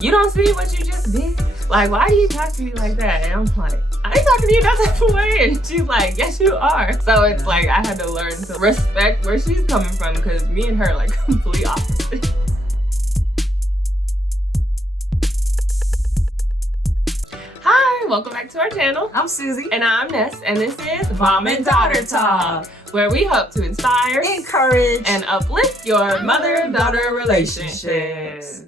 You don't see what you just did? Like, why do you talk to me like that? And I'm like, I ain't talking to you that type of way. And she's like, yes, you are. So it's like, I had to learn to respect where she's coming from because me and her are like complete opposites. Hi, welcome back to our channel. I'm Susie. And I'm Ness. And this is Mom and Daughter Talk, where we hope to inspire, encourage, and uplift your mother-daughter relationships.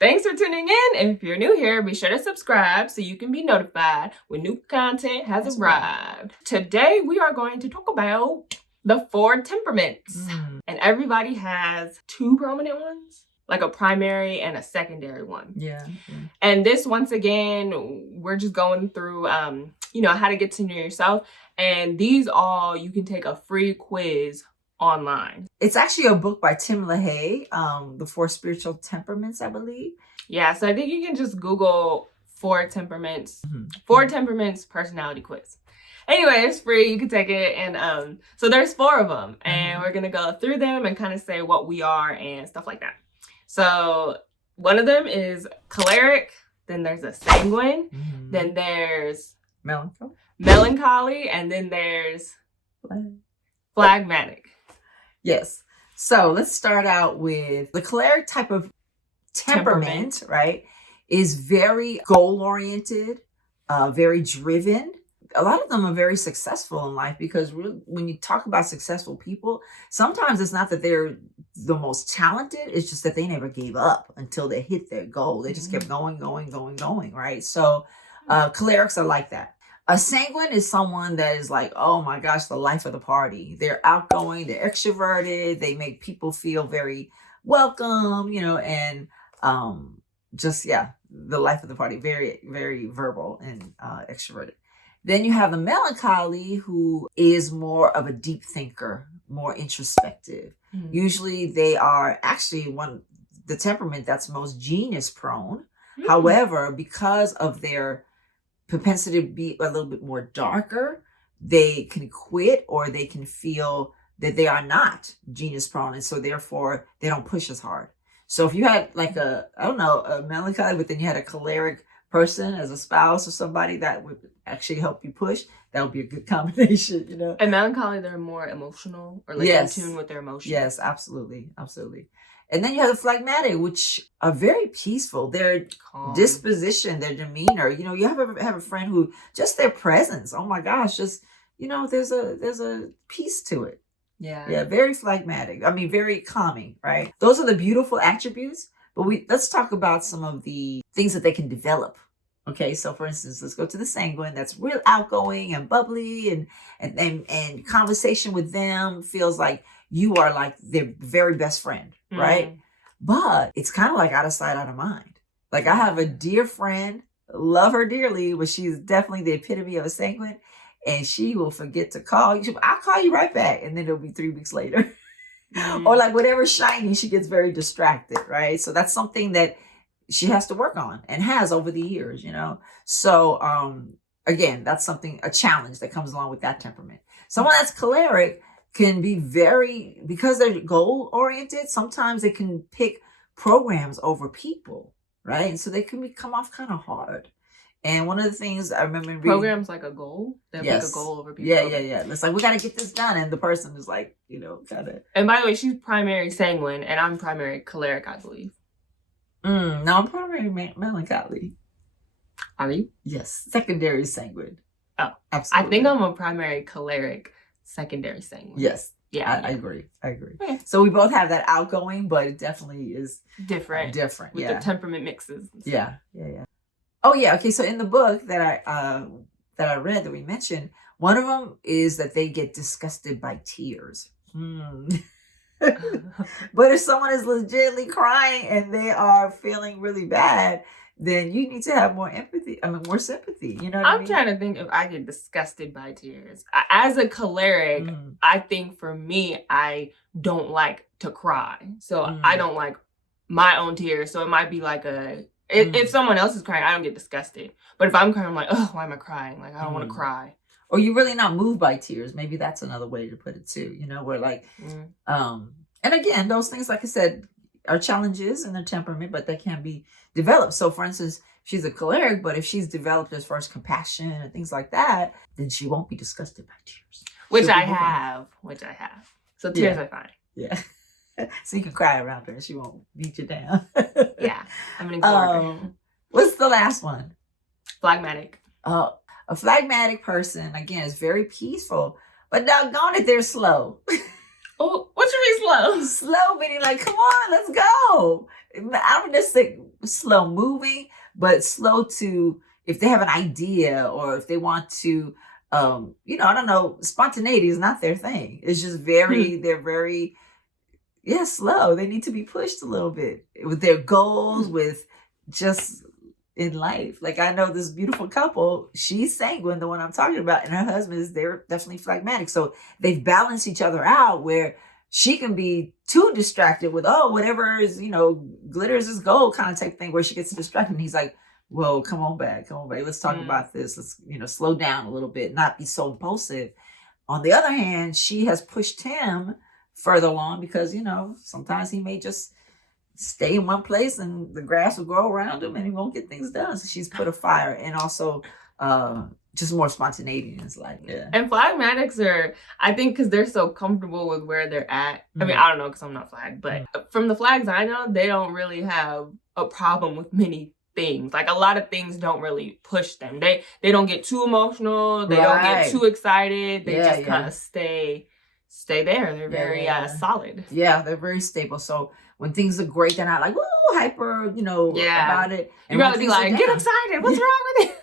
Thanks for tuning in. If you're new here, be sure to subscribe so you can be notified when new content has arrived. Today, we are going to talk about the 4 temperaments. And everybody has 2 prominent ones, like a primary and a secondary one. Yeah. And this, once again, we're just going through, how to get to know yourself. And these all, you can take a free quiz online. It's actually a book by Tim LaHaye, The 4 Spiritual Temperaments, I believe. Yeah, so I think you can just Google 4 temperaments, 4 temperaments personality quiz. Anyway, it's free. You can take it. And so there's 4 of them. And we're going to go through them and kind of say what we are and stuff like that. So one of them is choleric. Then there's a sanguine. Then there's melancholy. And then there's phlegmatic. Yes. So let's start out with the choleric type of temperament, right? Is very goal-oriented, very driven. A lot of them are very successful in life because when you talk about successful people, sometimes it's not that they're the most talented. It's just that they never gave up until they hit their goal. They just kept going, right? So cholerics are like that. A sanguine is someone that is like, oh my gosh, the life of the party. They're outgoing, they're extroverted, they make people feel very welcome, and the life of the party, very, very verbal and extroverted. Then you have the melancholy, who is more of a deep thinker, more introspective. Usually they are actually the temperament that's most genius prone. However, because of their propensity to be a little bit more darker, they can quit or they can feel that they are not genius prone, and so therefore they don't push as hard. So if you had like a melancholy, but then you had a choleric person as a spouse or somebody that would actually help you push, that would be a good combination, And melancholy, they're more emotional or like in tune with their emotions. Yes, absolutely. And then you have the phlegmatic, which are very peaceful. Their calm disposition, their demeanor. You have a friend who just their presence. Oh my gosh, just there's a peace to it. Yeah, very phlegmatic. I mean, very calming, right? Those are the beautiful attributes. But let's talk about some of the things that they can develop. Okay, so for instance, let's go to the sanguine. That's real outgoing and bubbly, and conversation with them feels like you are like their very best friend, right? But it's kind of like out of sight, out of mind. Like I have a dear friend, love her dearly, but she's definitely the epitome of a sanguine, and she will forget to call you. I'll call you right back, and then it'll be 3 weeks later. Or like whatever's shiny, she gets very distracted, right? So that's something that she has to work on and has over the years, So again, that's a challenge that comes along with that temperament. Someone that's choleric can be because they're goal oriented, sometimes they can pick programs over people, right? And so they can come off kind of hard. And one of the things I remember reading, programs like a goal, they pick a goal over people. Yeah. It's like, we got to get this done. And the person is like, kind of. And by the way, she's primary sanguine and I'm primary choleric, I believe. No, I'm primary melancholy. Are you? Yes. Secondary sanguine. Oh, absolutely. I think I'm a primary choleric, secondary sanguine. Yes. Yeah. I agree. Okay. So we both have that outgoing, but it definitely is different. With the temperament mixes. Yeah. Oh yeah. Okay. So in the book that I read that we mentioned, one of them is that they get disgusted by tears. But if someone is legitimately crying and they are feeling really bad, then you need to have more empathy. More sympathy. You know what I mean? I'm trying to think if I get disgusted by tears. As a choleric, I think for me, I don't like to cry. So I don't like my own tears. So it might be like if someone else is crying, I don't get disgusted. But if I'm crying, I'm like, oh, why am I crying? Like, I don't want to cry. Or you're really not moved by tears. Maybe that's another way to put it too. Where like, and again, those things, like I said, are challenges in their temperament, but they can be developed. So for instance, she's a choleric, but if she's developed as far as compassion and things like that, then she won't be disgusted by tears. Which I have. So tears are fine. Yeah. So you can cry around her and she won't beat you down. Yeah. I'm an exhort. What's the last one? Phlegmatic. A phlegmatic person, again, is very peaceful, but doggone it, they're slow. Oh, what you mean slow? Slow meaning like, come on, let's go. I don't just say slow moving, but slow to, if they have an idea or if they want to, I don't know, spontaneity is not their thing. It's just they're very, slow. They need to be pushed a little bit with their goals, with just in life. Like I know this beautiful couple, she's sanguine, the one I'm talking about, and her husband they're definitely phlegmatic. So they've balanced each other out where she can be too distracted with, whatever is, glitters is gold kind of type thing, where she gets distracted. And he's like, whoa, come on back. Let's talk about this. Let's, slow down a little bit, not be so impulsive. On the other hand, she has pushed him further along because, sometimes he may just stay in one place and the grass will grow around him and he won't get things done. So she's put a fire and also just more spontaneity in his life. Yeah. And phlegmatics are, I think, because they're so comfortable with where they're at. I mean, I don't know because I'm not flag, but from the flags I know, they don't really have a problem with many things. Like a lot of things don't really push them. They don't get too emotional. They don't get too excited. They just kind of stay there. They're very solid. Yeah, they're very stable. So when things are great, they're not like, woo, hyper, about it. And you rather be like, get excited. What's wrong with you?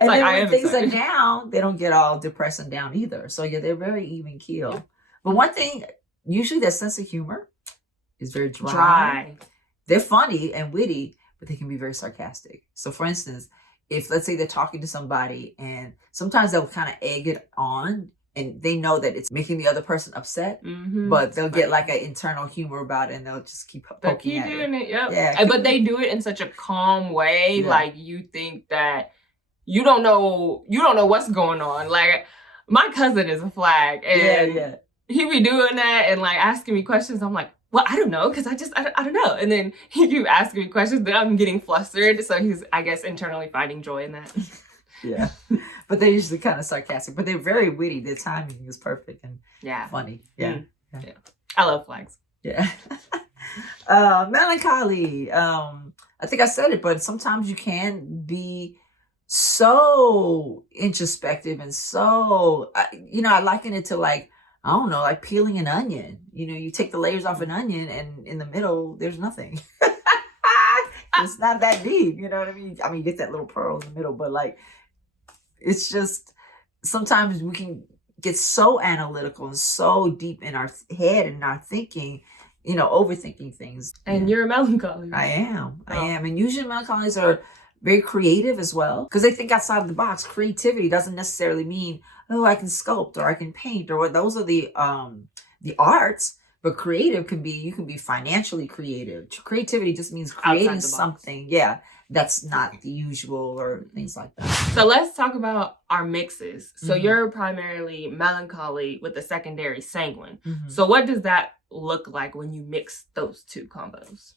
And like, then when things are down, they don't get all depressed and down either. So yeah, they're very even keel. Yeah. But one thing, usually their sense of humor is very dry. They're funny and witty, but they can be very sarcastic. So for instance, if let's say they're talking to somebody and sometimes they'll kind of egg it on, and they know that it's making the other person upset, but they'll get like an internal humor about it and they'll just keep poking at doing it. Yeah. But they do it in such a calm way. Yeah. Like you think that you don't know what's going on. Like my cousin is a flag and he be doing that and like asking me questions. I'm like, well, I don't know, because I don't know. And then he keep asking me questions, then I'm getting flustered. So he's, I guess, internally finding joy in that. Yeah. But they're usually kind of sarcastic, but they're very witty. Their timing is perfect and funny. Yeah. Yeah. I love flags. Yeah. Melancholy. I think I said it, but sometimes you can be so introspective and so, I liken it to like, I don't know, like peeling an onion. You take the layers off an onion and in the middle, there's nothing. It's not that deep. You know what I mean? I mean, you get that little pearl in the middle, but like, it's just, sometimes we can get so analytical and so deep in our head and our thinking, overthinking things. And you're a melancholy. I am. And usually melancholies are very creative as well because they think outside of the box. Creativity doesn't necessarily mean, I can sculpt or I can paint or what. Those are the arts. But creative you can be financially creative. Creativity just means creating something. Yeah. That's not the usual or things like that. So let's talk about our mixes. So you're primarily melancholy with the secondary sanguine. So what does that look like when you mix those two combos?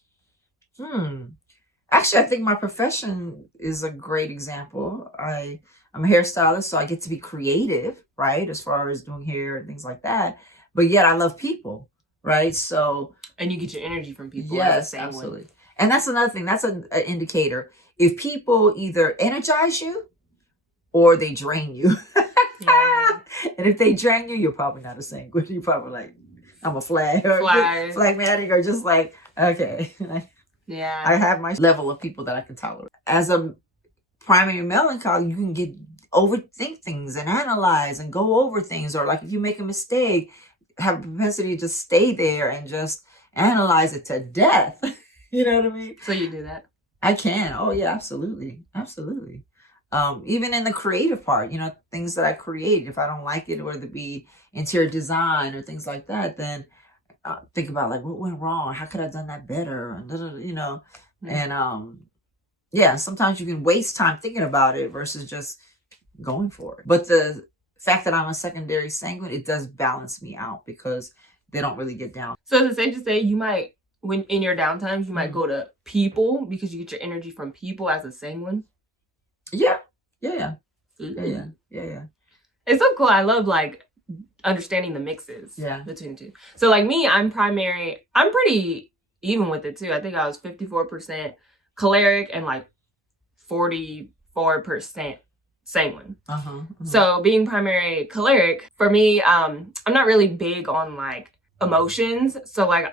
Actually, I think my profession is a great example. I'm a hairstylist, so I get to be creative, right? As far as doing hair and things like that. But yet I love people, right? So... And you get your energy from people. Yes, absolutely. And that's another thing. That's an indicator. If people either energize you or they drain you. Yeah. And if they drain you, you're probably not a sanguine. You're probably like, I'm a phlegmatic or just like, okay. Yeah. I have my level of people that I can tolerate. As a primary melancholy, you can overthink things and analyze and go over things. Or like if you make a mistake, have a propensity to stay there and just analyze it to death. You know what I mean? So you do that? I can. Oh yeah, absolutely. Absolutely. Even in the creative part, things that I create, if I don't like it or to be interior design or things like that, then think about like what went wrong? How could I have done that better? And, and sometimes you can waste time thinking about it versus just going for it. But the fact that I'm a secondary sanguine, it does balance me out because they don't really get down. So is it safe to say you might when in your downtimes, you might go to people because you get your energy from people as a sanguine. Yeah. Yeah. It's so cool. I love like understanding the mixes between the two. So like me, I'm primary. I'm pretty even with it too. I think I was 54% choleric and like 44% sanguine. So being primary choleric for me, I'm not really big on like emotions. So like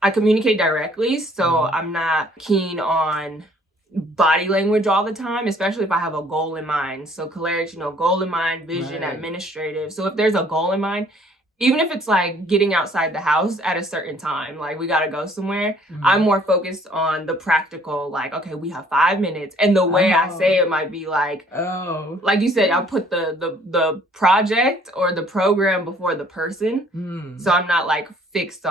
I communicate directly. So I'm not keen on body language all the time, especially if I have a goal in mind. So cholerics, goal in mind, vision, administrative. So if there's a goal in mind, even if it's like getting outside the house at a certain time, like we gotta go somewhere, I'm more focused on the practical, like, okay, we have 5 minutes. And the way I say it might be like, like you said, I'll put the project or the program before the person. So I'm not like focused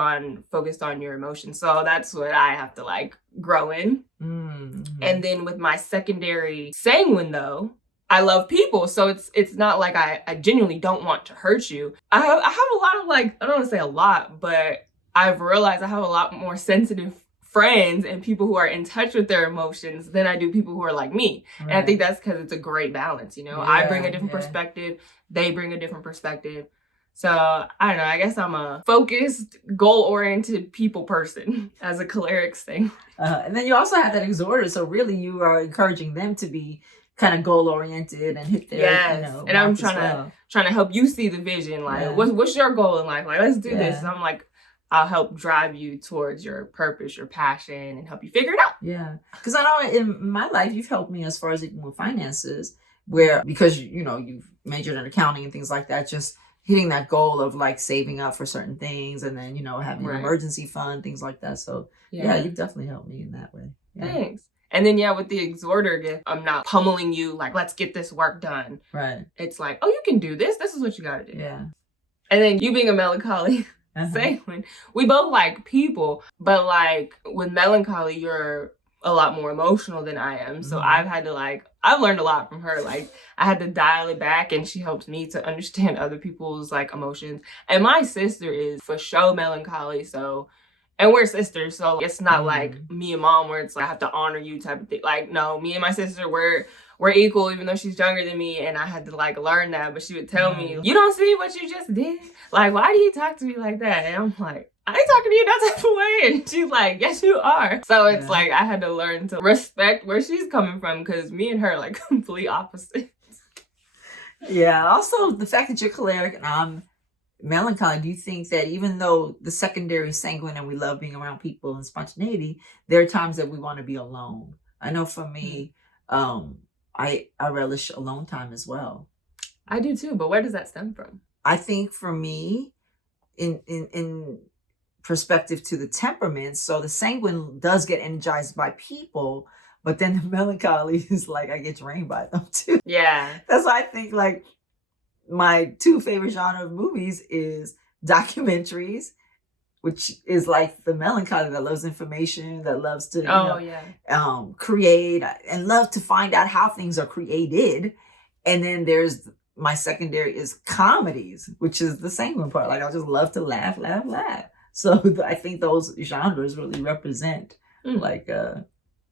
on your emotions. So that's what I have to like grow in. And then with my secondary sanguine though, I love people, so it's not like I genuinely don't want to hurt you. I have a lot of like, I don't want to say a lot, but I've realized I have a lot more sensitive friends and people who are in touch with their emotions than I do people who are like me. And I think that's because it's a great balance, I bring a different perspective, they bring a different perspective. So I don't know, I guess I'm a focused, goal-oriented people person as a cholerics thing. And then you also have that exhorter, so really you are encouraging them to be kind of goal oriented and hit their and I'm trying to help you see the vision, like what's your goal in life, like let's do this. And I'm like, I'll help drive you towards your purpose, your passion, and help you figure it out. Because I know in my life you've helped me as far as even with finances, where because you've majored in accounting and things like that, just hitting that goal of like saving up for certain things and then having an emergency fund, things like that. So you've definitely helped me in that way. Thanks. And then, with the exhorter gift, I'm not pummeling you, like, let's get this work done. It's like, oh, you can do this. This is what you got to do. And then you being a melancholy sanguine, we both like people, but like with melancholy, you're a lot more emotional than I am. So I've learned a lot from her. Like I had to dial it back and she helps me to understand other people's like emotions. And my sister is for sure melancholy. So, and we're sisters, so it's not like me and mom where it's like I have to honor you type of thing. Like, no, me and my sister, we're equal, even though she's younger than me, and I had to like learn that. But she would tell me, you don't see what you just did? Like, why do you talk to me like that? And I'm like, I ain't talking to you that type of way. And she's like, yes, you are. So it's like I had to learn to respect where she's coming from because me and her are like complete opposites. Also, the fact that you're choleric and I'm melancholy, do you think that even though the secondary sanguine and we love being around people and spontaneity, there are times that we want to be alone? I know for me, I relish alone time as well. I do too, but where does that stem from? I think for me, in perspective to the temperaments, so the sanguine does get energized by people, but then the melancholy is like I get drained by them too. That's why I think like my two favorite genre of movies is documentaries, which is like the melancholy that loves information, that loves to create and love to find out how things are created. And then there's my secondary is comedies, which is the sanguine part. Like I just love to laugh. So I think those genres really represent like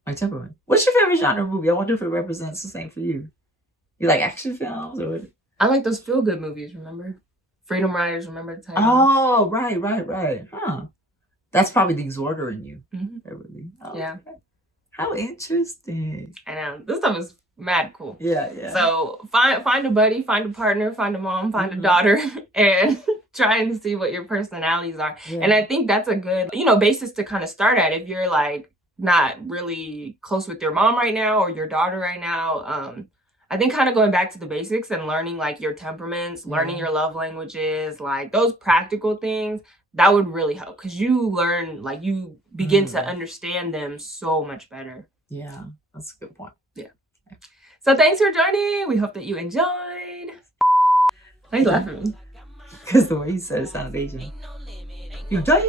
my temperament. What's your favorite genre of movie? I wonder if it represents the same for you. You like action films or? I like those feel-good movies, remember? Freedom Riders, remember the title? Oh, right. Huh. That's probably the exhorter in you. Really. Okay. How interesting. I know. This stuff is mad cool. Yeah. So find a buddy, find a partner, find a mom, find a daughter, and try and see what your personalities are. And I think that's a good, basis to kind of start at if you're like not really close with your mom right now or your daughter right now. I think kind of going back to the basics and learning like your temperaments, learning your love languages, like those practical things, that would really help because you learn, like you begin to understand them so much better. Yeah, that's a good point. Yeah. So thanks for joining. We hope that you enjoyed. Why are you laughing? Because the way you said it sounded Asian. You enjoyed.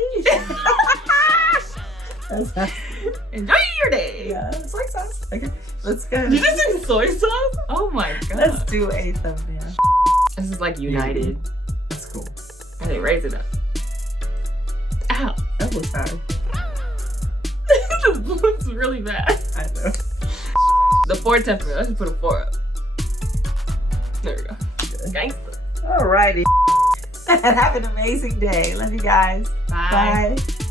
Enjoy your day. Yeah, soy sauce. Okay, let's go. Did you just say soy sauce? Oh my god. Let's do a thumbnail. This is like United. That's cool. And they raise it up. Ow. That was hard. It's really bad. I know. The 4 temperament. Let's just put a 4 up. There we go. Gangsta. Alrighty. Have an amazing day. Love you guys. Bye. Bye.